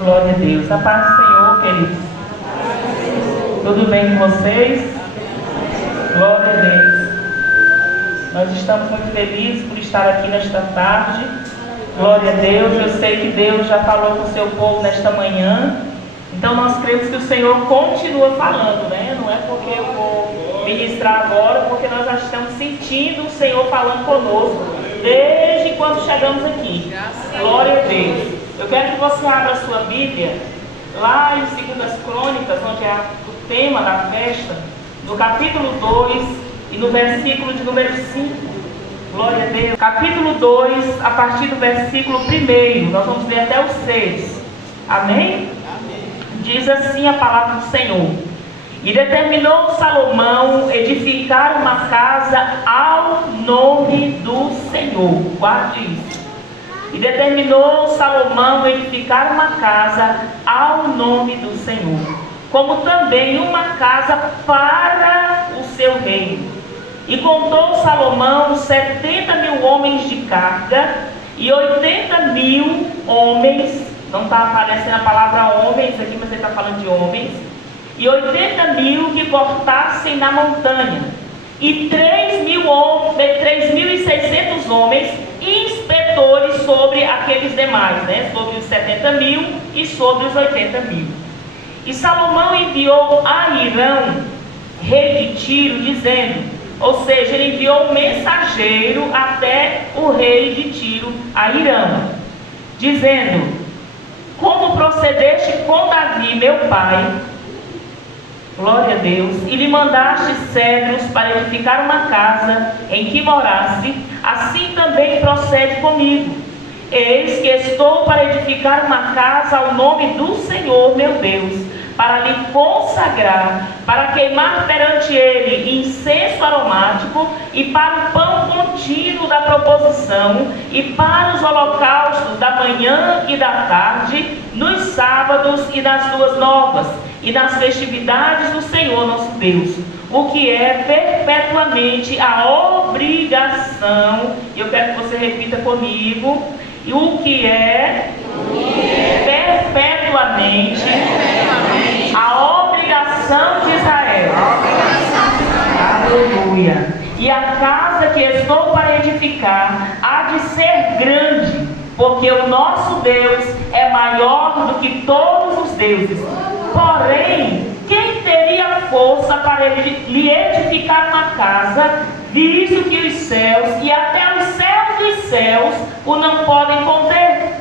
Glória a Deus. A paz do Senhor, queridos. Tudo bem com vocês? Glória a Deus. Nós estamos muito felizes por estar aqui nesta tarde. Glória a Deus. Eu sei que Deus já falou com o seu povo nesta manhã. Então nós cremos que o Senhor continua falando, né? Não é porque eu vou ministrar agora, porque nós já estamos sentindo o Senhor falando conosco desde quando chegamos aqui. Glória a Deus. Eu quero que você abra a sua Bíblia lá em 2 Crônicas, onde é o tema da festa, no capítulo 2 e no versículo de número 5. Glória a Deus. Capítulo 2, a partir do versículo 1, nós vamos ver até o 6. Amém? Diz assim a palavra do Senhor: E determinou Salomão edificar uma casa ao nome do Senhor. Guarde isso. E determinou Salomão edificar uma casa ao nome do Senhor, como também uma casa para o seu reino. E contou Salomão 70.000 homens de carga e 80.000 homens, não está aparecendo a palavra homens aqui, mas ele está falando de homens, e 80.000 que cortassem na montanha, e 3.600 homens inspetores sobre aqueles demais, né? Sobre os 70.000 e sobre os 80.000. E Salomão enviou a Hirão, rei de Tiro, dizendo, ou seja, ele enviou um mensageiro até o rei de Tiro, a Hirão, dizendo: Como procedeste com Davi, meu pai, glória a Deus, e lhe mandaste cedros para edificar uma casa em que morasse, assim também procede comigo. Eis que estou para edificar uma casa ao nome do Senhor meu Deus, para lhe consagrar, para queimar perante ele incenso aromático, e para o pão contínuo da proposição, e para os holocaustos da manhã e da tarde, nos sábados e nas luas novas, e nas festividades do Senhor nosso Deus, o que é perpetuamente a obrigação. Eu quero que você repita comigo: e o que é perpetuamente a obrigação de Israel. Aleluia. E a casa que estou para edificar há de ser grande, porque o nosso Deus é maior do que todos os deuses. Porém, quem teria força para lhe edificar uma casa, visto que os céus e até os céus dos céus o não podem conter?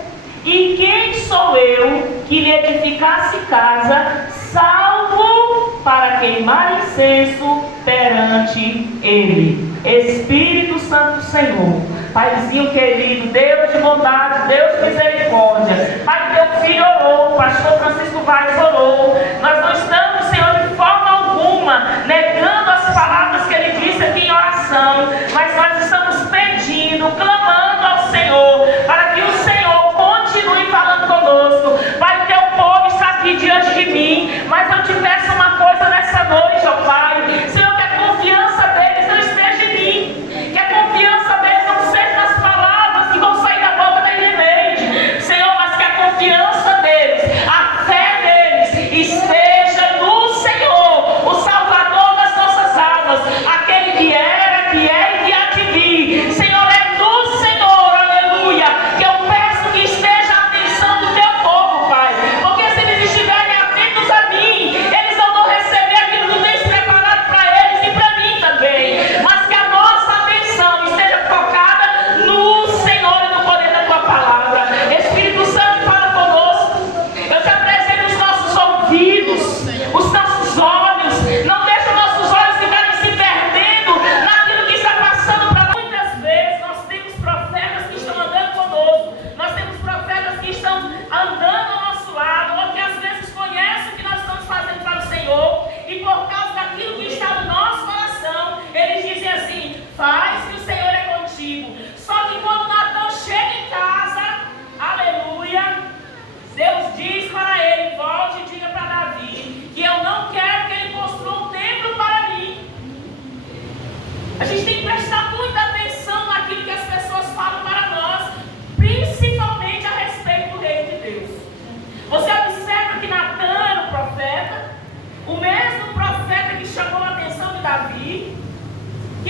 E quem sou eu que lhe edificasse casa, salvo para queimar incenso perante ele? Espírito Santo do Senhor, Paizinho querido, Deus de bondade, Deus de misericórdia, Pai, teu filho orou, o pastor Francisco Vaz orou. Nós não estamos, Senhor, de forma alguma negando as palavras que ele disse aqui em oração, mas nós estamos pedindo, clamando ao Senhor, para que o Senhor continue falando conosco. Pai, teu povo está aqui diante de mim, mas eu te peço uma coisa nessa noite, ó Pai, Senhor, que a confiança deles não esteja em mim, que a confiança deles não seja nas palavras que vão sair da boca da Irene, Senhor, mas que a confiança deles, a fé deles esteja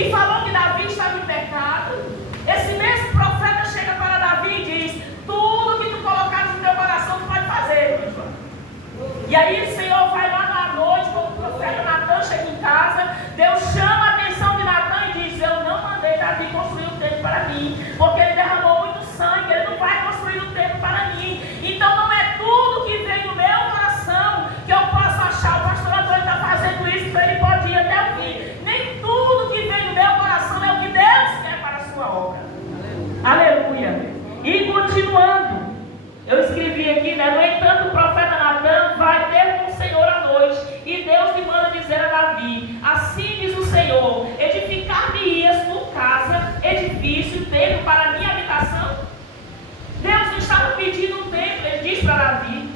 que falou que Davi estava em pecado. Esse mesmo profeta chega para Davi e diz: tudo que tu colocares no teu coração tu pode fazer. E aí o Senhor vai lá na noite, quando o profeta Natan chega em casa, Deus chama a atenção de Natan e diz: eu não mandei Davi construir um templo para mim, porque ele derramou muito sangue, ele não vai construir um templo para mim. Então não é tudo que vem no meu coração que eu posso achar. O pastor Antônio está fazendo isso, então ele pode ir até o fim. Nem tudo que vem no meu coração é o que Deus quer para a sua obra. Aleluia. E continuando, eu escrevi aqui, né? No entanto, o profeta Natan vai ter com o Senhor à noite, e Deus lhe manda dizer a Davi: assim diz o Senhor, edificar-me-ias tu casa, edifício, templo para a minha habitação? Deus não estava pedindo um templo, ele disse para Davi: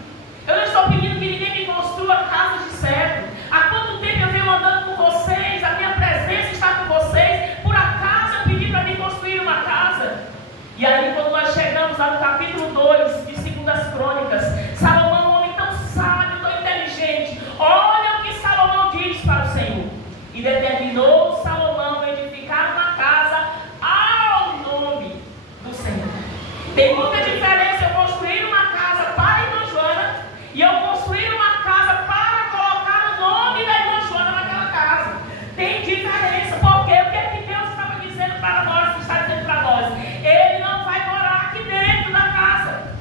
eu não estou pedindo que ninguém me construa casas de cedro. Há quanto tempo eu venho andando com vocês, a minha presença está com vocês, por acaso eu pedi para me construir uma casa? E aí, quando nós chegamos lá no capítulo 2 de 2 Crônicas, Salomão, um homem tão sábio, tão inteligente, olha o que Salomão diz para o Senhor. E determinou Salomão edificar uma casa ao nome do Senhor. Tem muita diferença eu construir uma casa para a irmã Joana e eu construir uma casa para colocar o nome da irmã Joana naquela casa. Tem diferença, porque o que é que Deus estava dizendo para nós, que está dizendo para nós? Ele não vai morar aqui dentro da casa.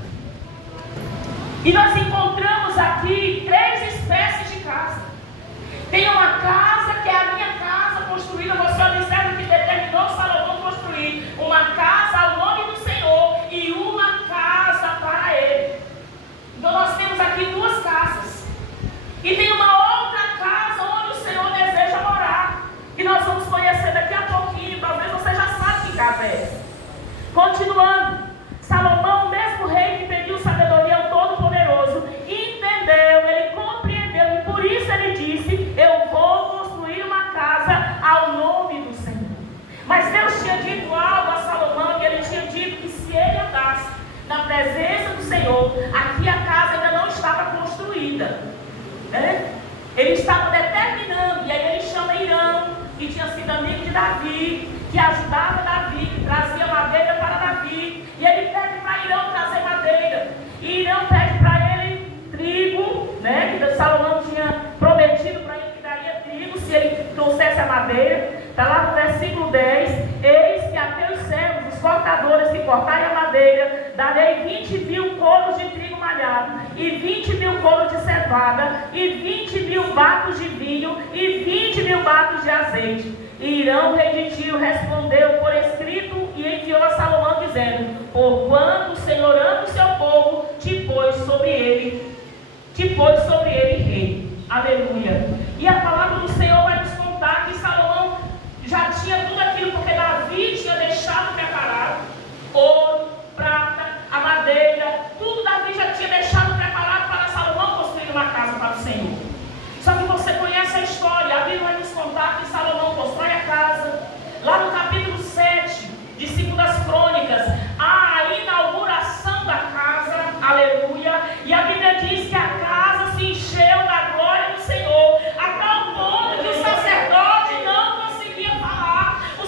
E nós encontramos aqui 3 espécies de casa. Tem uma casa que é a minha casa construída, você observa que determinou Salomão construir uma casa ao nome do Senhor e uma casa para ele. Então nós temos aqui 2 casas. E tem uma outra casa onde o Senhor deseja morar, que nós vamos conhecer daqui a pouquinho. Talvez você já sabe que casa é essa. Continuando, Salomão, mesmo rei que pediu sabedoria ao Todo-Poderoso, entendeu, ele compreendeu, e por isso ele disse: eu vou construir uma casa ao nome do Senhor. Mas Deus tinha dito algo a Salomão, que ele tinha dito que se ele andasse na presença do Senhor, aqui a casa ainda não estava construída, né? Ele estava determinando, e aí ele chama Irão, que tinha sido amigo de Davi, que ajudava Davi, que trazia madeira para Davi, e ele pede para Irão trazer madeira, e Irão pede para ele trigo, né, que Salomão tinha prometido para ele que daria trigo se ele trouxesse a madeira. Está lá no versículo 10: eis que a teus servos, os cortadores, que cortarem a madeira, darei 20.000 colos de trigo malhado, e 20.000 colos de cevada, e 20.000 batos de vinho, e 20.000 batos de azeite. E Irão, rei de Tiro, respondeu por escrito e enviou a Salomão, dizendo: porquanto o Senhor ama o seu povo, te pôs sobre ele rei. Aleluia. E a palavra do Senhor vai nos contar que Salomão já tinha tudo aquilo, porque Davi tinha deixado preparado ouro, prata, a madeira, tudo Davi já tinha deixado preparado para Salomão construir uma casa para o Senhor. Só que você conhece a história, a Bíblia vai nos contar que Salomão constrói a casa. Lá no capítulo 7 de 2 Crônicas, há a inauguração da casa, aleluia, e a Bíblia diz que a casa se encheu da glória do Senhor, a tal ponto que o sacerdote não conseguia falar. O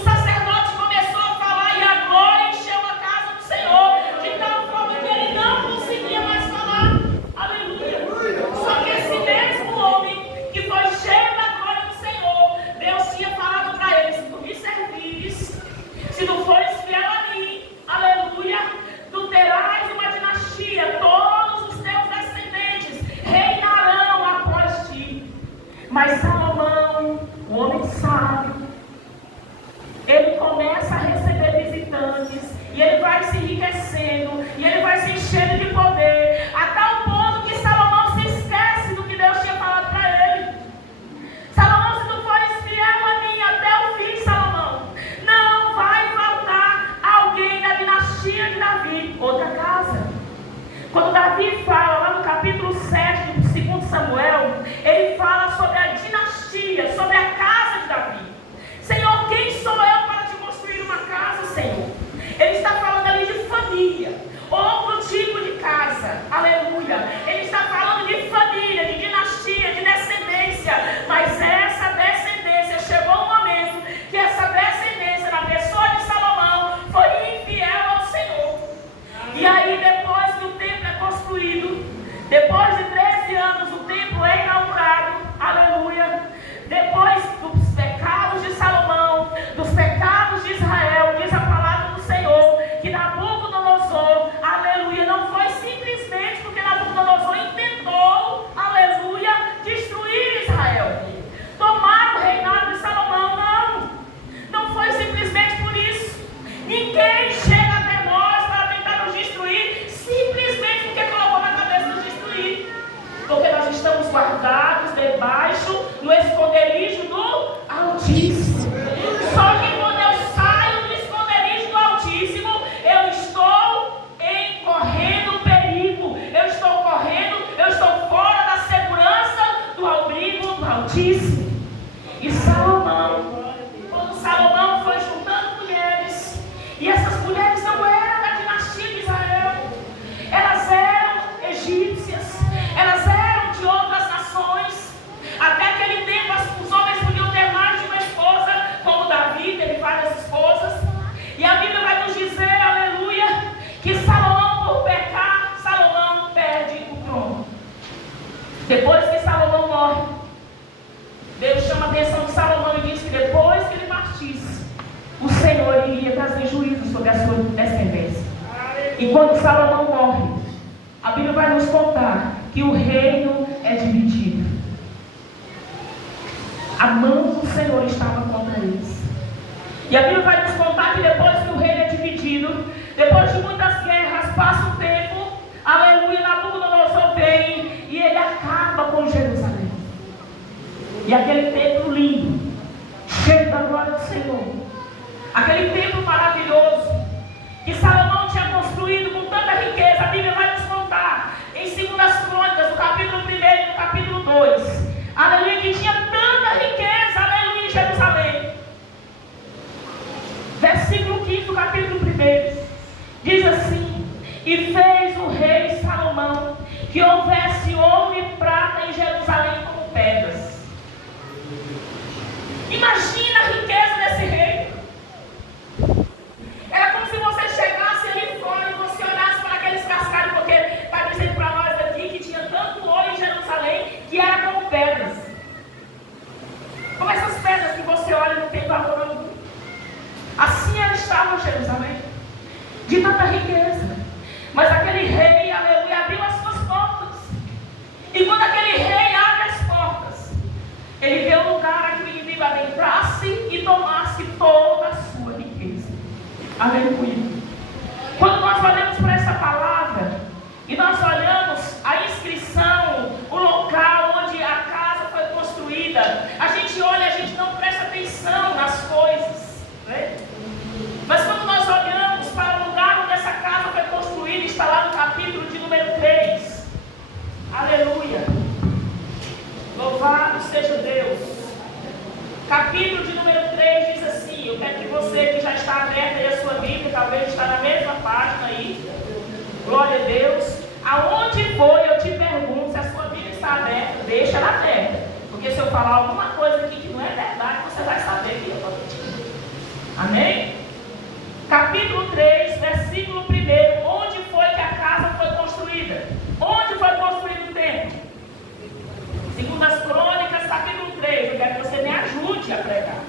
Porque nós estamos guardados debaixo, no esconderijo do Altíssimo. Só que quando eu saio do esconderijo do Altíssimo, eu estou correndo perigo. Eu estou fora da segurança do abrigo do Altíssimo. E Salomão, quando Salomão foi juntando mulheres, e essas mulheres não eram da dinastia de Israel, elas eram egípcias, elas eram de outras nações. Até aquele tempo os homens podiam ter mais de uma esposa, como Davi teve várias esposas. E a Bíblia vai nos dizer, aleluia, que Salomão, por pecar, Salomão perde o trono. Depois que Salomão morre, Deus chama a atenção de Salomão e diz que depois que ele partisse, o Senhor iria trazer juízo sobre a sua descendência. E quando Salomão morre, a Bíblia vai nos contar que o reino é dividido. A mão do Senhor estava contra eles. E a Bíblia vai nos contar que depois que o reino é dividido, depois de muitas guerras, passa um tempo, aleluia, Nabucodonosor vem e ele acaba com Jerusalém. E aquele templo lindo, cheio da glória do Senhor, aquele templo maravilhoso, que Salomão tinha construído com tanta riqueza, a Bíblia vai nos contar, em 2 Crônicas, no capítulo 1 e no capítulo 2, aleluia, que tinha tanta riqueza, aleluia, em Jerusalém. Versículo 15 do capítulo 1, diz assim: e fez o rei Salomão que houvesse ouro e prata em Jerusalém como pedras. Imagina a riqueza desse rei. Era como se você chegasse ali fora e você olhasse para aqueles cascalhos, porque está dizendo para nós aqui que tinha tanto ouro em Jerusalém que era como pedras. Como essas pedras que você olha e não tem valor algum. Assim ela estava em Jerusalém, de tanta riqueza. Mas aquele rei, aleluia, abriu as suas portas. E quando aquele rei abre as portas, ele vê um lugar a que o inimigo adentrasse e tomasse toda a sua riqueza. Aleluia. Quando nós olhamos para essa palavra e nós olhamos a inscrição, o local onde a casa foi construída, a gente olha, a gente não presta atenção nas coisas, né? Mas quando nós olhamos para o lugar onde essa casa foi construída, está lá no capítulo de número 3. Aleluia. Louvado seja Deus. Capítulo de número 3 diz assim, eu quero que você que já está aberta aí a sua Bíblia, talvez está na mesma página aí, glória a Deus. Aonde foi, eu te pergunto, se a sua Bíblia está aberta, deixa ela aberta. Porque se eu falar alguma coisa aqui que não é verdade, você vai saber que eu estou mentindo. Amém? Capítulo 3, versículo 1, onde foi que a casa foi construída? Onde foi construído o templo? 2 Crônicas, capítulo 3, eu quero que você me ajude a pregar.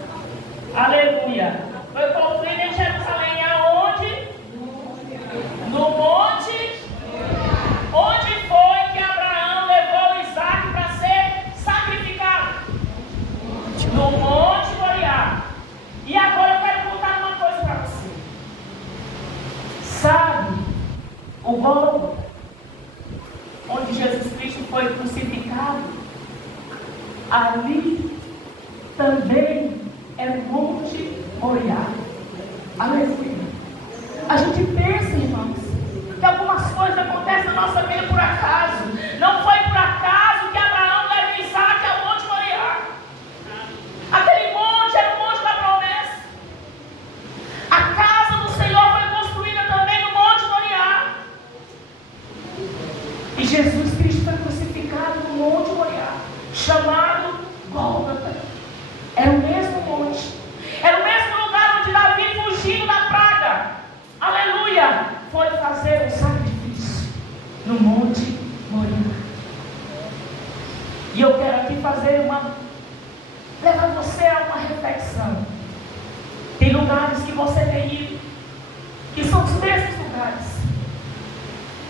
Aleluia. Foi construído em Jerusalém, aonde? No monte. Onde foi que Abraão levou Isaac para ser sacrificado? No monte Moriá. E agora eu quero contar uma coisa para você. Sabe o Gólgota, onde Jesus Cristo foi crucificado? Ali também é o monte Moriá. Aleluia. A gente pensa, irmãos, que algumas coisas acontecem na nossa vida por acaso. Não foi por acaso que Abraão levou Isaac ao monte Moriá. Aquele monte era o monte da promessa. A casa do Senhor foi construída também no monte Moriá. E Jesus Cristo foi crucificado no monte Moriá, chamado Gólgota. Era o mesmo monte. Era o mesmo lugar onde Davi, fugindo da praga, aleluia, foi fazer o sacrifício no monte Moriá. E eu quero aqui levar você a uma reflexão. Tem lugares que você tem ido, que são os mesmos lugares.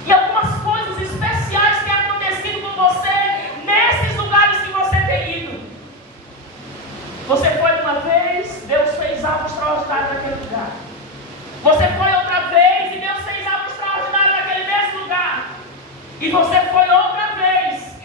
E algumas coisas especiais têm acontecido com você nesses lugares que você tem ido. Você foi uma vez, Deus fez algo extraordinário naquele lugar. Você foi outra vez e Deus fez algo extraordinário naquele mesmo lugar. E você foi outra vez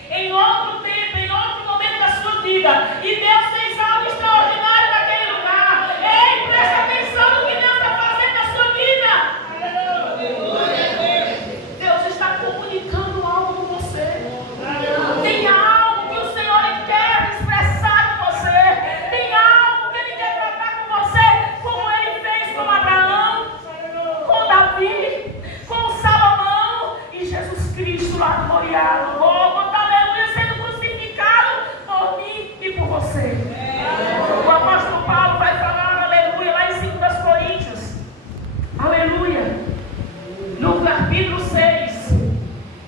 lugar do Gólgota, aleluia, sendo crucificado por mim e por você. O apóstolo Paulo vai falar, aleluia, lá em 2 Coríntios, aleluia, no capítulo 6,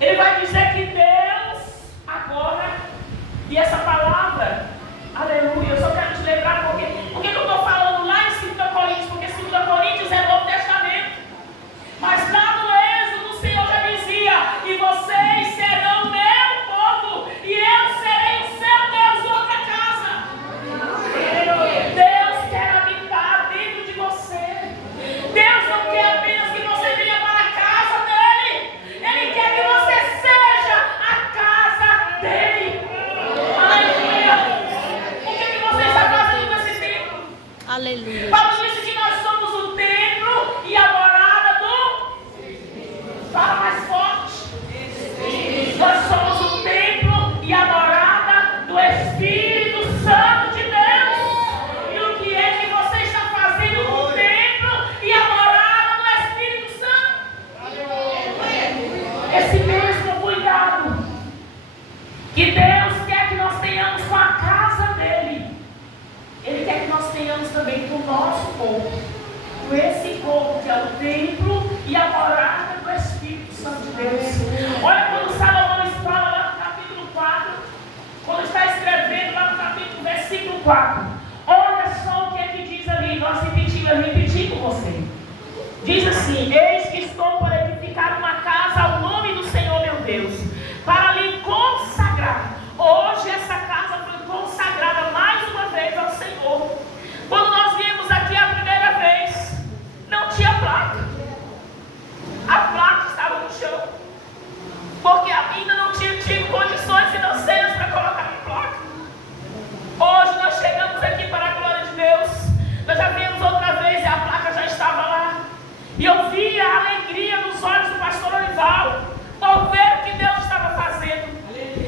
ele vai dizer que Deus agora, e essa palavra, aleluia, eu só quero te lembrar por que eu estou falando lá em 2 Coríntios, porque 2 Coríntios é Novo Testamento, mas lá no Êxodo o Senhor já dizia, e vocês serão meu povo, e eu serei o seu Deus, outra casa. Deus quer habitar dentro de você. Deus não quer apenas que você venha para a casa dele, ele quer que você seja a casa dele. Aleluia. O que você está fazendo com esse templo? Aleluia. Paulo disse que nós somos o templo e a morada do... Fala mais forte. Nós somos o templo e a morada do Espírito Santo de Deus. E o que é que você está fazendo com o templo e a morada do Espírito Santo? Esse mesmo cuidado que Deus quer que nós tenhamos com a casa dele, ele quer que nós tenhamos também com o nosso corpo, com esse corpo que é o templo e a morada do Espírito Santo de Deus. Olha quando Salomão fala lá no capítulo 4, quando está escrevendo lá no capítulo versículo 4, olha só o que é que diz ali, nós repetimos com você. Diz assim: eis que estou para edificar uma casa ao nome do Senhor meu Deus, para lhe consagrar. Hoje essa casa foi consagrada mais uma vez ao Senhor. Quando nós viemos aqui a primeira vez, não tinha placa. A placa estava no chão, porque ainda não tinha tido condições financeiras para colocar a placa. Hoje nós chegamos aqui para a glória de Deus. Nós já viemos outra vez e a placa já estava lá. E eu vi a alegria nos olhos do pastor Orival por ver o que Deus estava fazendo.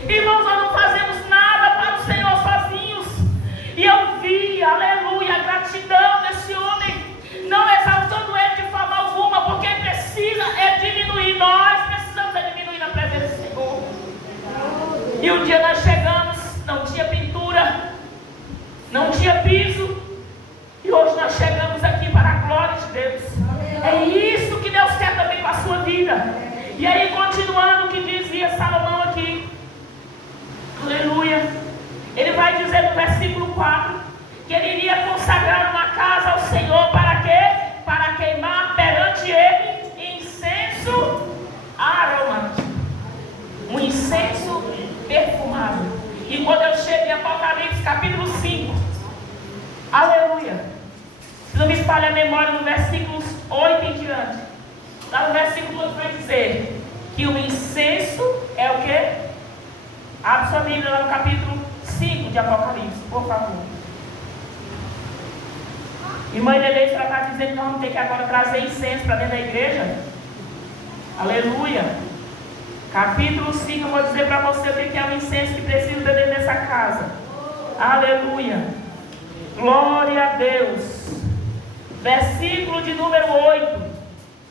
Irmãos, nós não fazemos nada para o Senhor sozinhos. E eu vi, aleluia, a gratidão desse homem, não exaltando ele de forma alguma, porque ele precisa diminuir. Nós precisamos diminuir na presença do Senhor. E um dia nós chegamos, não tinha pintura, não tinha piso, e hoje nós chegamos aqui para a glória de Deus. É isso que Deus quer também para a sua vida. E aí, continuando o que dizia Salomão aqui, aleluia, ele vai dizer no versículo 4 que ele iria consagrar uma casa ao Senhor. Para quê? Para queimar perante ele incenso aromático, um incenso perfumado. E quando eu chego em Apocalipse capítulo 5, aleluia, se não me espalha a memória, no versículo 8 em diante, lá no versículo 8 vai dizer que o incenso é o quê? Abre sua Bíblia lá no capítulo 5 de Apocalipse, por favor. Irmã Inês, ela está dizendo que nós vamos ter que agora trazer incenso para dentro da igreja. Aleluia. Capítulo 5, eu vou dizer para você o que é o incenso que precisa dentro dessa casa. Aleluia. Glória a Deus. Versículo de número 8.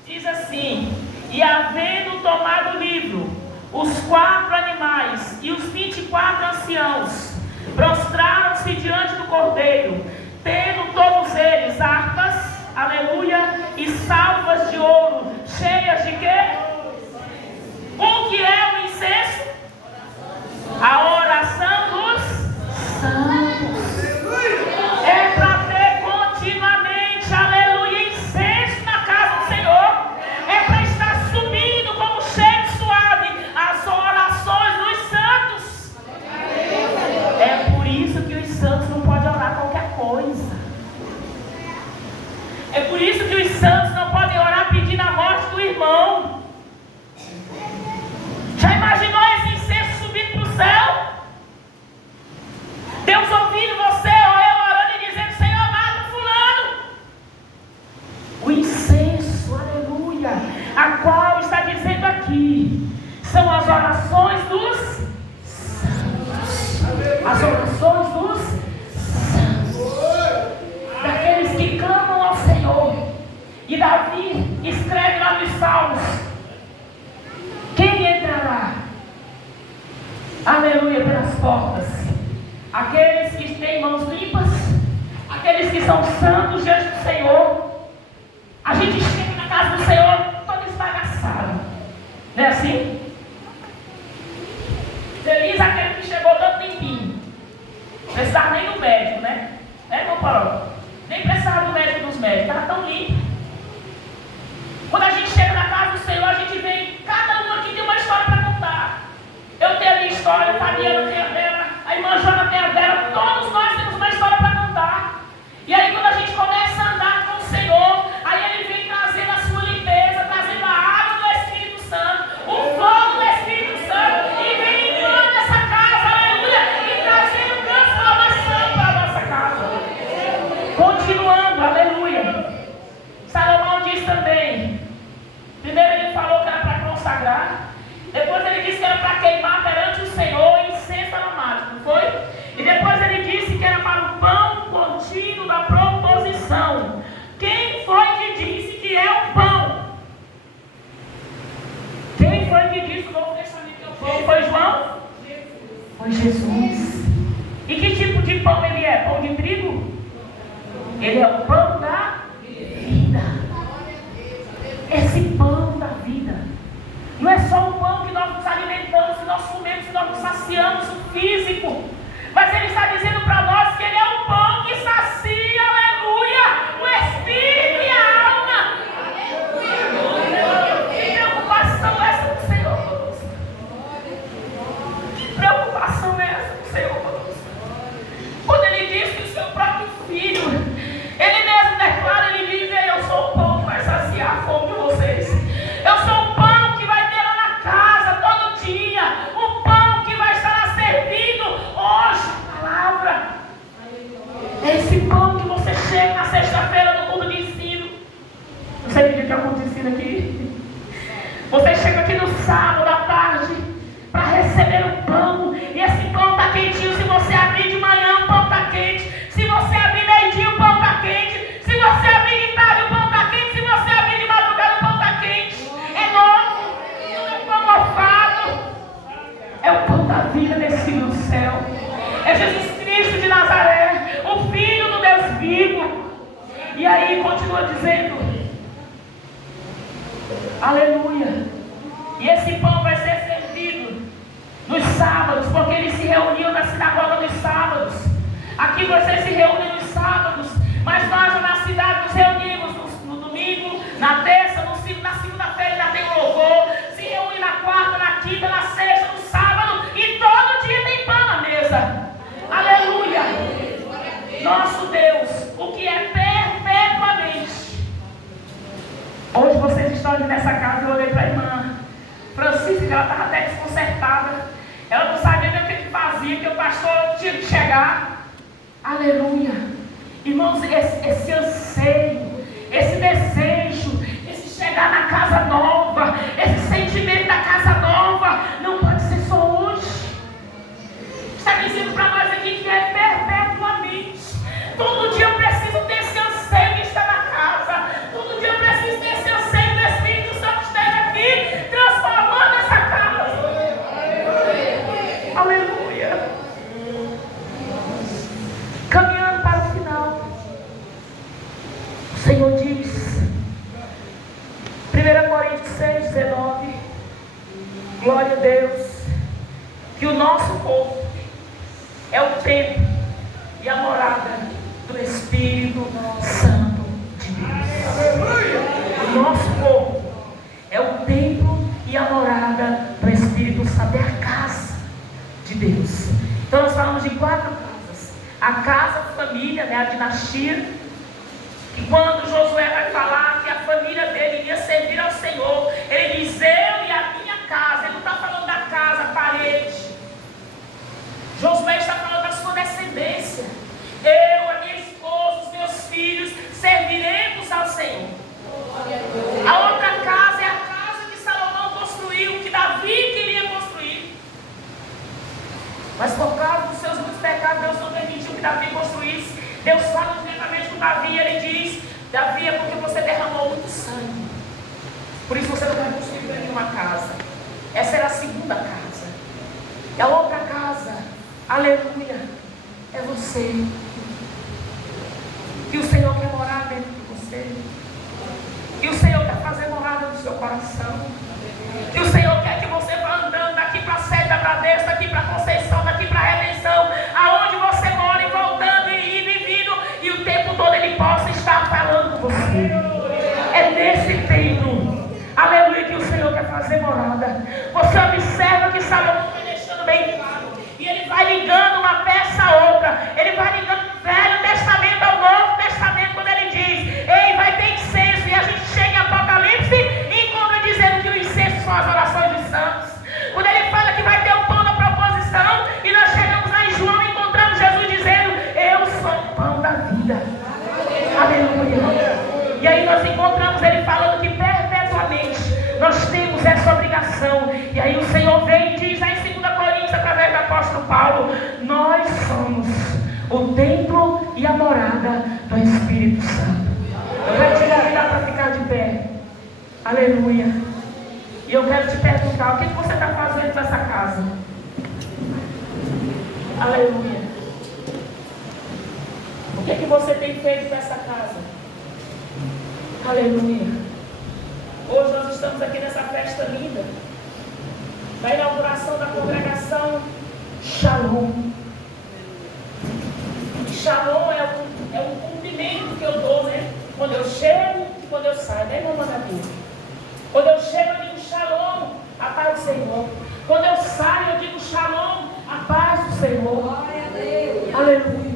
Diz assim: e havendo tomado o livro, os 4 animais e os 24 anciãos prostraram-se diante do Cordeiro, tendo todos eles harpas, aleluia, e salvas de ouro, cheias de quê? O que é o incenso? A oração dos santos. É para ter continuamente, aleluia, incenso na casa do Senhor. É para estar subindo como cheiro suave as orações dos santos. É por isso que os santos não podem orar qualquer coisa. É por isso que os santos não podem orar pedindo a morte do irmão. Já imaginou esse incenso subindo para o céu? Deus ouvindo você ou eu orando e dizendo: Senhor, mata fulano. O incenso, aleluia, a qual está dizendo aqui, são as orações dos santos. As orações dos santos, daqueles que clamam ao Senhor. E Davi escreve lá nos Salmos: quem entrará aleluia, pelas portas. Aqueles que têm mãos limpas, aqueles que são santos diante do Senhor. A gente chega na casa do Senhor todo esbagaçado, não é assim? Feliz aquele que chegou todo limpinho. Não precisava nem do médico, né? Não parou. Nem precisava do médico dos médicos, estava tão limpo. Quando a gente chega na casa do Senhor, a gente vem, cada um aqui tem uma história para contar. Eu tenho a minha história, a Fabiana tem a dela, a irmã Joana tem a dela, todos nós temos uma história para contar. E aí quando a gente começa a andar com o Senhor, aí Ele vem trazendo a sua limpeza, trazendo a água do Espírito Santo, o fogo do Espírito Santo, e vem limpando essa casa, aleluia, e trazendo transformação para a nossa casa. Continuando, aleluia. Salomão diz também, primeiro ele falou que era para consagrar, depois ele disse que era para queimar perante o Senhor incenso aromático, não foi? E depois ele disse que era para o pão contínuo da proposição. Quem foi que disse que é o pão? Quem foi que disse, vamos deixar ali que é o pão? Foi João? Foi Jesus. E que tipo de pão ele é? Pão de trigo? Ele é o pão da vida. Esse pão da vida. Não é só o pão que nós nos alimentamos, que nós comemos, que nós nos saciamos, o físico. Mas Ele está dizendo para nós que Ele é o pão que sacia, aleluia, o espírito e a alma. Que preocupação é essa do Senhor conosco? Que preocupação é essa do Senhor conosco? Quando Ele diz que o seu próprio Filho, Ele mesmo declara, Ele diz, eu sou o pão que vai saciar a fome de vocês. Eu sou o pão que vai ter lá na casa todo dia. O pão que vai estar lá servindo hoje. A palavra. É esse pão que você chega na sexta-feira no culto de ensino. Não sei o que é o culto de ensino aqui. Você chega aqui no sábado à tarde para receber o pão. E esse pão está quentinho. Se você abrir de manhã, o pão está quente. Se você abrir meio-dia, o pão está quente. Se você abrir de tarde, o pão está quente. Se você abrir de madrugada, o pão está quente. É novo. Não é pão mofado. É o pão da vida descido do céu. É Jesus Cristo de Nazaré, o Filho do Deus vivo. E aí continua dizendo, aleluia. E esse pão vai ser servido nos sábados, porque eles se reuniam na sinagoga nos sábados. Aqui vocês se reúnem nos sábados, mas nós na cidade nos reunimos no domingo, na terça, na segunda-feira ainda tem o louvor, se reúne na quarta, na quinta, na sexta, no sábado, e todo dia tem pão na mesa. Aleluia! Nosso Deus, o que é perpetuamente. Hoje vocês estão aqui nessa casa, eu olhei para a irmã Francisca, ela estava até desconcertada. Ela não sabia nem o que fazia, que o pastor tinha que chegar. Aleluia! Irmãos, esse anseio, esse desejo, esse chegar na casa nova, esse sentimento da casa nova, não pode ser só hoje. Está dizendo para nós aqui que é perpetuamente. Todo dia eu preciso ter esse anseio de estar na casa. Todo dia eu preciso ter esse anseio do Espírito Santo esteja aqui, transformando essa casa. Aleluia. Caminhando para o final, o Senhor diz, 1 Coríntios 6, 19, glória a Deus, que o nosso corpo é o templo e a morada do Espírito Santo de Deus. O nosso corpo é o templo e a morada do Espírito Santo, é a casa de Deus. Então nós falamos de 4 casas. A casa, a família, né, a dinastia, que quando Josué vai falar que a família dele iria servir ao Senhor, ele diz, eu e a minha casa. Ele não está falando da casa, a parede. Josué está falando da sua descendência. Eu, a minha esposa, os meus filhos serviremos ao Senhor. A outra casa é a casa que Salomão construiu, que Davi queria construir. Mas por causa dos seus muitos pecados, Deus não permitiu que Davi construísse. Deus fala diretamente com Davi, ele diz, Davi, é porque você derramou muito sangue. Por isso você não vai construir nenhuma casa. Essa era a segunda casa. E a outra Aleluia. É você. Que o Senhor quer morar dentro de você. Que o Senhor quer fazer morada no seu coração. Que o Senhor quer que você vá andando daqui para a sede da Bradesco, daqui para a Conceição, daqui para a Redenção, aonde você mora, e voltando e indo e vindo, e o tempo todo Ele possa estar falando com você. É nesse tempo, aleluia, que o Senhor quer fazer morada. Você observa que Salomão vai deixando bem claro, e ele vai ligando uma peça a outra, ele vai ligando o Velho Testamento ao Novo Testamento, quando ele diz: ei, vai ter incenso, e a gente chega em Apocalipse e encontra dizendo que o incenso são as orações dos santos. Quando ele fala que vai ter o pão da proposição, e nós chegamos lá em João e encontramos Jesus dizendo: eu sou o pão da vida. Aleluia. E aí nós encontramos ele falando que perpetuamente nós temos essa obrigação. E aí o Senhor vem e diz aí em 2 Coríntios, através do apóstolo Paulo: nós somos o templo e a morada do Espírito Santo. Eu quero te convidar para ficar de pé. Aleluia. E eu quero te perguntar: o que você está fazendo nessa casa? Aleluia. O que você tem feito nessa casa? Aleluia. Hoje nós estamos aqui nessa festa linda, da inauguração da congregação Shalom. Shalom é um cumprimento que eu dou, né? Quando eu chego e quando eu saio, né, irmã Manabu? Quando eu chego, eu digo Shalom, a paz do Senhor. Quando eu saio, eu digo Shalom, a paz do Senhor. Glória a Deus. Aleluia.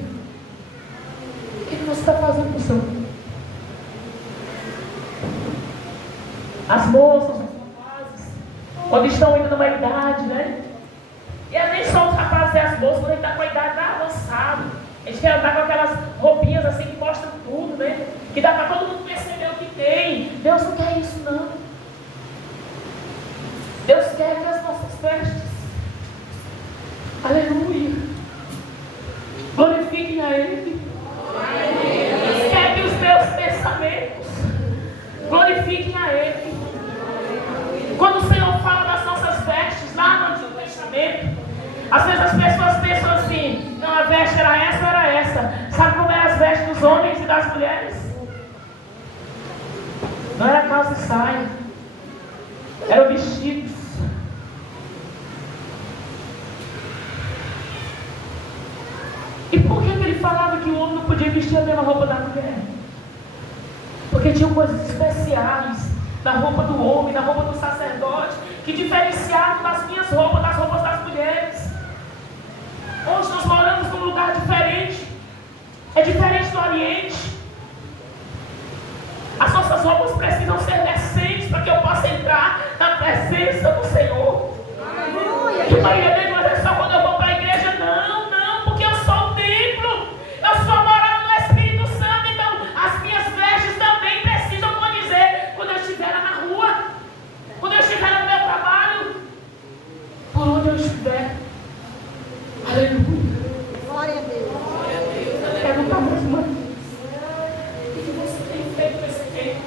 O que você está fazendo com o seu corpo? As moças, os rapazes, quando estão indo numa idade, né? E é nem só os rapazes e as moças, quando ele está com a idade avançada. Eles querem andar com aquelas roupinhas assim que mostram tudo, né? Que dá para todo mundo perceber o que tem. Deus não quer isso, não. Deus quer que as nossas festas, aleluia, glorifiquem a Ele. Deus quer que os meus pensamentos glorifiquem a Ele. Quando o Senhor fala das nossas vestes, lá no Antigo Testamento, às vezes as pessoas pensam assim: não, a veste era essa ou era essa. Sabe como eram as vestes dos homens e das mulheres? Não era calça e saia, eram vestidos. E por que ele falava que o homem não podia vestir a mesma roupa da mulher? Porque tinham coisas especiais na roupa do homem, na roupa do sacerdote, que diferenciavam das minhas roupas, das roupas das mulheres. Hoje nós moramos num lugar diferente, é diferente do Oriente. As nossas roupas precisam ser decentes para que eu possa entrar na presença do Senhor. Aleluia. E Maria dele, mas é só quando eu vou para a igreja? Não, não, porque eu sou o templo, eu sou morada do Espírito Santo. Então as minhas vestes também precisam condizer quando eu estiver lá na rua, quando eu estiver no meu trabalho, por onde eu estiver. Aleluia. Glória a Deus. Perguntar mais uma vez: o que você tem feito nesse tempo?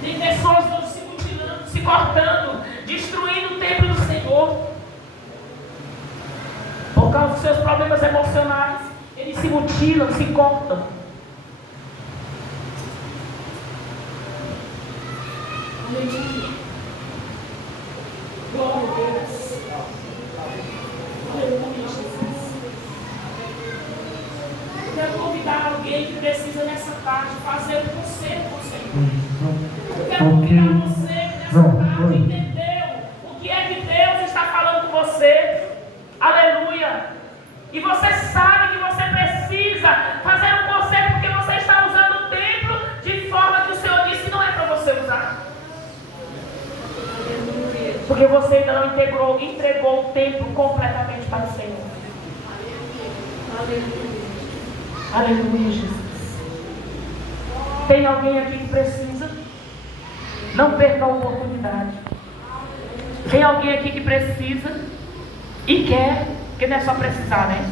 Tem pessoas que estão se mutilando, se cortando, destruindo o templo do Senhor. Por causa dos seus problemas emocionais, eles se mutilam, se cortam. Aleluia. Glória a Deus. Aleluia, Jesus. Eu quero convidar alguém que precisa nessa tarde fazer o conselho com o Senhor. Eu quero convidar você que nessa tarde entendeu o que é que Deus está falando com você. Aleluia. E você sabe que você precisa fazer um conselho porque você está usando o templo de forma que o Senhor disse que não é para você usar. Porque você ainda não entregou o templo completamente para o Senhor. Aleluia. Aleluia, Jesus. Tem alguém aqui que precisa? Não perca a oportunidade. Tem alguém aqui que precisa e quer? Porque não é só precisar, né?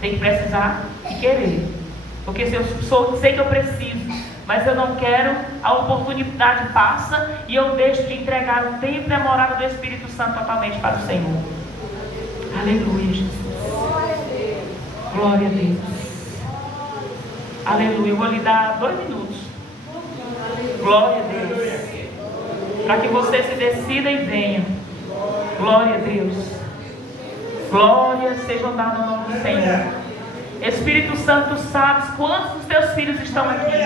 Tem que precisar e querer. Porque se eu sei que eu preciso, mas eu não quero, a oportunidade passa e eu deixo de entregar o templo e a morada do Espírito Santo totalmente para o Senhor. Aleluia, Jesus. Glória a Deus. Aleluia. Eu vou lhe dar 2 minutos. Glória a Deus. Para que você se decida e venha. Glória a Deus. Glória seja dada ao nome do Senhor. Espírito Santo, tu sabes quantos dos teus filhos estão aqui.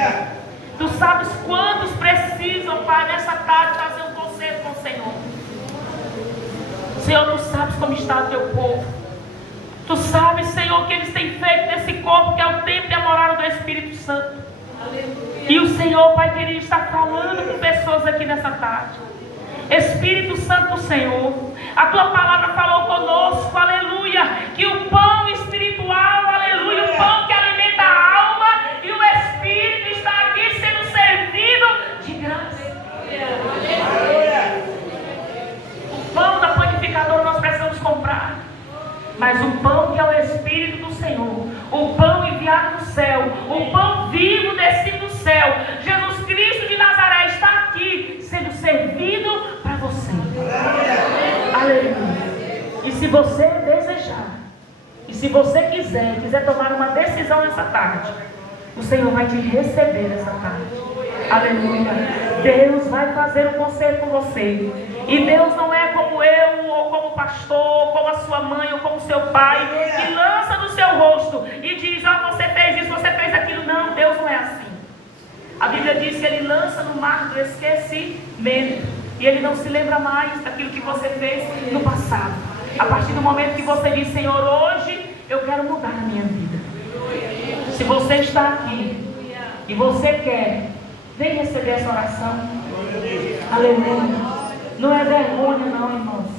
Tu sabes quantos precisam, Pai, nessa tarde fazer um concerto com o Senhor. Senhor, tu sabes como está o teu povo. Tu sabes, Senhor, o que eles têm feito nesse corpo, que é o templo e a morada do Espírito Santo. E o Senhor, Pai querido, está falando com pessoas aqui nessa tarde. Espírito Santo do Senhor, a tua palavra falou conosco, aleluia, que o pão espiritual, aleluia, o pão que alimenta a alma e o Espírito está aqui sendo servido de graça. O pão da panificadora nós precisamos comprar, mas o pão que é o Espírito do Senhor, o pão enviado do céu, o pão vivo descido do céu, Jesus Cristo de Nazaré está aqui sendo servido para você. Aleluia. E se você desejar, e se você quiser tomar uma decisão nessa tarde, o Senhor vai te receber nessa tarde. Aleluia. Deus vai fazer um concerto com você. E Deus não é como eu, ou como o pastor, como a sua mãe, ou como o seu pai, que lança no seu rosto e diz: ó, você fez isso, você fez aquilo. Não, Deus não é assim. A Bíblia diz que Ele lança no mar do esquecimento. E Ele não se lembra mais daquilo que você fez no passado. A partir do momento que você diz: Senhor, hoje eu quero mudar a minha vida. Se você está aqui e você quer, vem receber essa oração. Aleluia. Não é vergonha não, irmãos.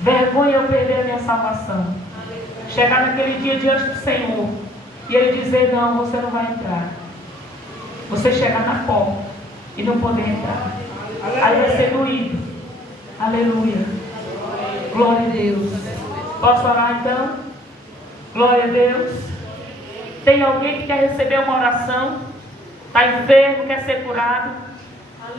Vergonha é eu perder a minha salvação. Chegar naquele dia diante do Senhor e Ele dizer: não, você não vai entrar. Você chegar na porta e não poder entrar. Aí vai ser doído. Aleluia. Glória a Deus. Posso orar então? Glória a Deus. Tem alguém que quer receber uma oração? Está enfermo, quer ser curado?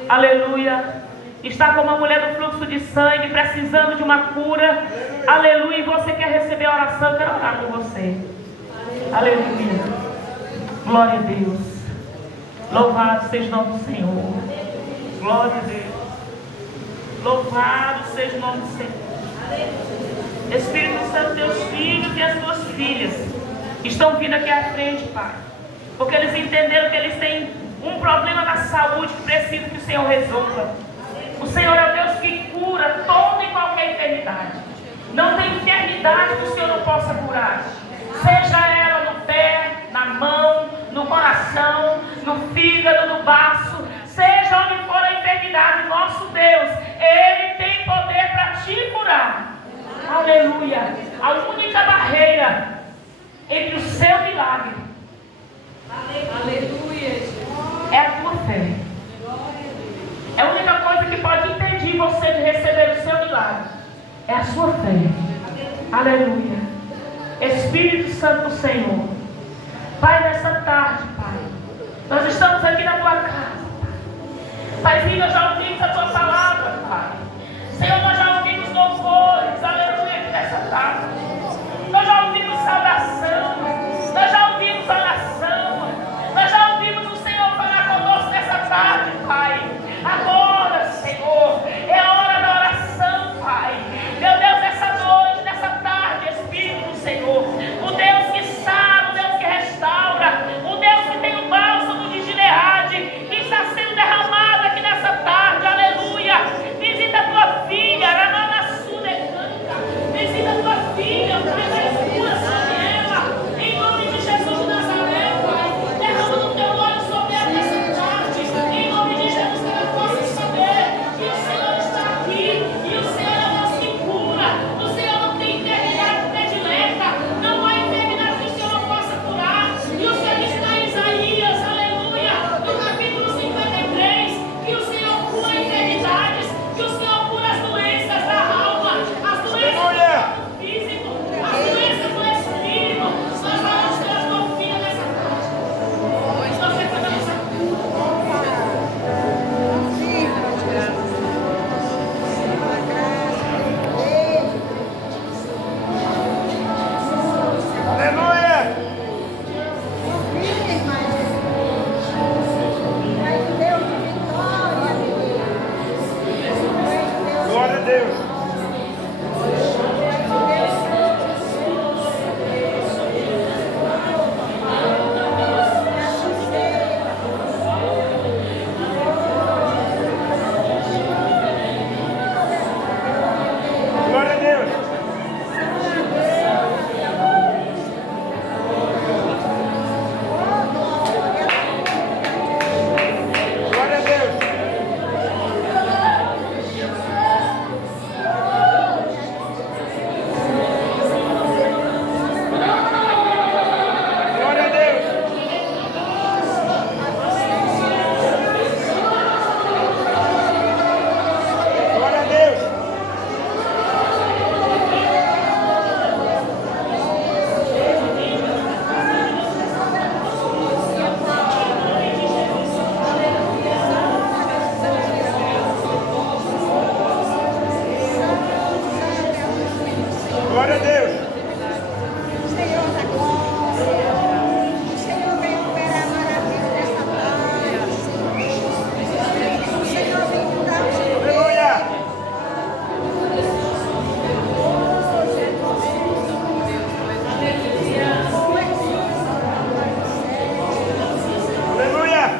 Aleluia. Está como uma mulher do fluxo de sangue, precisando de uma cura. Aleluia. E você quer receber a oração? Eu quero orar por você. Aleluia. Glória a Deus. Louvado seja o nome do Senhor. Glória a Deus. Louvado seja o nome do Senhor. Espírito Santo, teus filhos e as tuas filhas estão vindo aqui à frente, Pai, porque eles entenderam que eles têm um problema na saúde que precisa que o Senhor resolva. O Senhor é o Deus que cura toda e qualquer enfermidade. Não tem enfermidade que o Senhor não possa curar. Seja ela no pé, na mão, no coração, no fígado, no baço, seja onde for a enfermidade, nosso Deus, Ele tem poder para te curar. Aleluia. A única barreira entre o seu milagre, aleluia, é a tua fé. É a única coisa que pode impedir você de receber o seu milagre. É a sua fé. Aleluia. Espírito Santo do Senhor, Pai, nessa tarde, Pai, nós estamos aqui na tua casa, Pai. Paizinho, nós já ouvimos a tua palavra, Pai. Senhor, nós já ouvimos louvores, aleluia, aqui nessa tarde. Nós já ouvimos saudação, nós já ouvimos oração, nós já ouvimos o Senhor falar conosco nessa tarde, Pai. Agora, Senhor, é a hora da oração, Pai. Meu Deus, nessa noite, nessa tarde, Espírito do Senhor, o Deus que sabe, o Deus que restaura, o Deus que tem o bálsamo de Gileade, que está sendo derramado aqui nessa tarde, aleluia. Visita a tua filha, Senhor da glória. O Senhor vem operar maravilha nessa tarde. O Senhor vem mudar o seu Aleluia.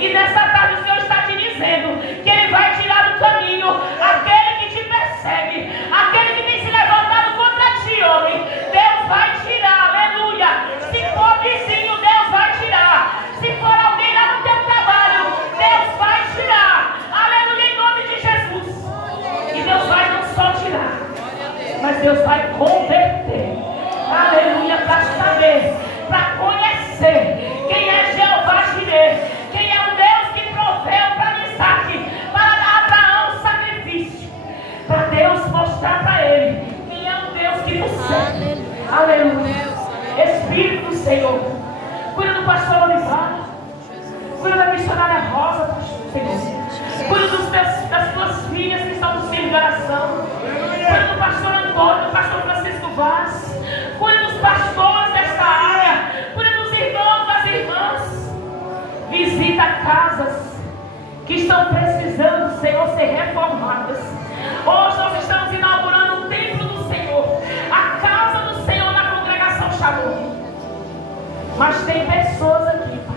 E nessa tarde o Senhor está te dizendo que Ele vai tirar do caminho aquele que te persegue, aquele que tem se levantado contra ti, homem. Deus vai tirar, aleluia. Se for vizinho, Deus vai tirar. Se for alguém lá no teu trabalho, Deus vai tirar, aleluia, em nome de Jesus. E Deus vai não só tirar, mas Deus vai converter, aleluia, para saber, para conhecer quem é Jeová Jireh, quem é o Deus que proveu para Isaac, para Abraão sacrifício, para Deus mostrar para ele quem é o Deus que nos serve. Aleluia. Espírito do Senhor, cuida do pastor Olivar, cuida da missionária Rosa, Senhor, cuida das tuas filhas que estão nos filhos de oração, cuida do pastor Antônio, do pastor Francisco Vaz, cuida dos pastores desta área, cuida dos irmãos, das irmãs. Visita casas que estão precisando, Senhor, ser reformadas. Hoje nós estamos inaugurando o templo do Senhor, a casa do Senhor na congregação Shalom. Mas tem pessoas aqui, Pai,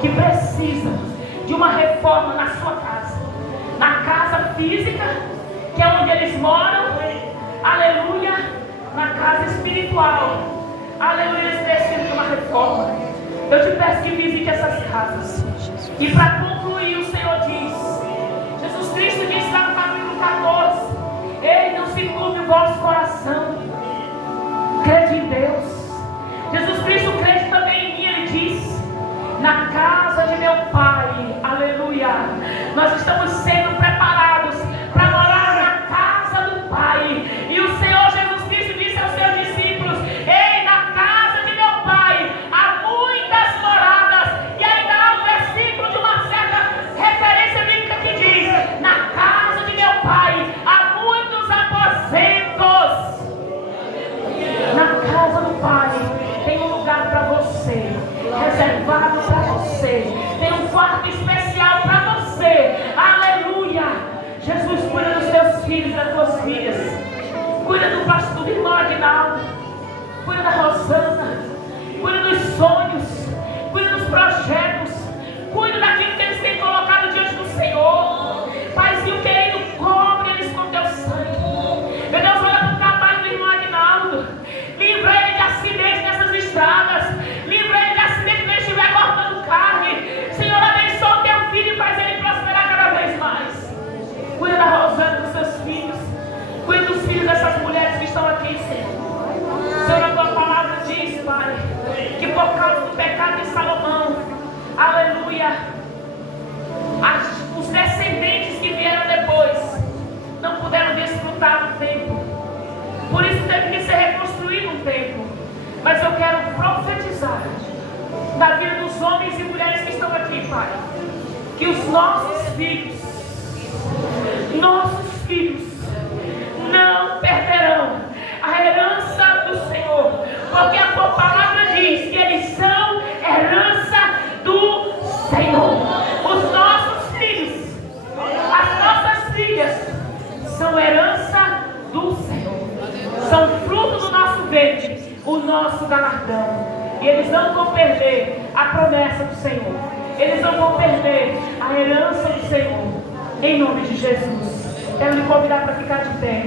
que precisam de uma reforma na sua casa, na casa física, que é onde eles moram, aleluia, na casa espiritual, aleluia, eles precisam de uma reforma. Eu te peço que visite essas casas. E para concluir, o Senhor diz, Jesus Cristo disse lá no capítulo 14, ei, não se turbe o vosso coração, crede em Deus. Jesus Cristo crede também em mim, Ele diz, na casa de meu Pai, aleluia, nós estamos sendo preparados para morar na casa do Pai. E o Senhor Jesus Cristo disse aos seus discípulos, ei, na casa de meu Pai há muitas moradas. E ainda há um versículo de uma certa referência bíblica que diz, na casa de meu Pai há muitos aposentos. Na casa do Pai tem um lugar para você, reservado para você, tem um quarto especial para você, aleluia. Jesus, cuida dos teus filhos e das tuas filhas, cuida do pastor, do irmão Aguinaldo, cuida da Rosana, cuida dos sonhos, cuida dos projetos, aleluia, os descendentes que vieram depois não puderam desfrutar do templo. Por isso teve que ser reconstruído um templo. Mas eu quero profetizar na vida dos homens e mulheres que estão aqui, Pai, que os nossos filhos não perderão a herança do Senhor, porque a tua palavra diz que eles são herança do Senhor. Os nossos filhos, as nossas filhas são herança do Senhor, são fruto do nosso ventre, o nosso galardão. E eles não vão perder a promessa do Senhor, eles não vão perder a herança do Senhor. Em nome de Jesus, quero lhe convidar para ficar de pé.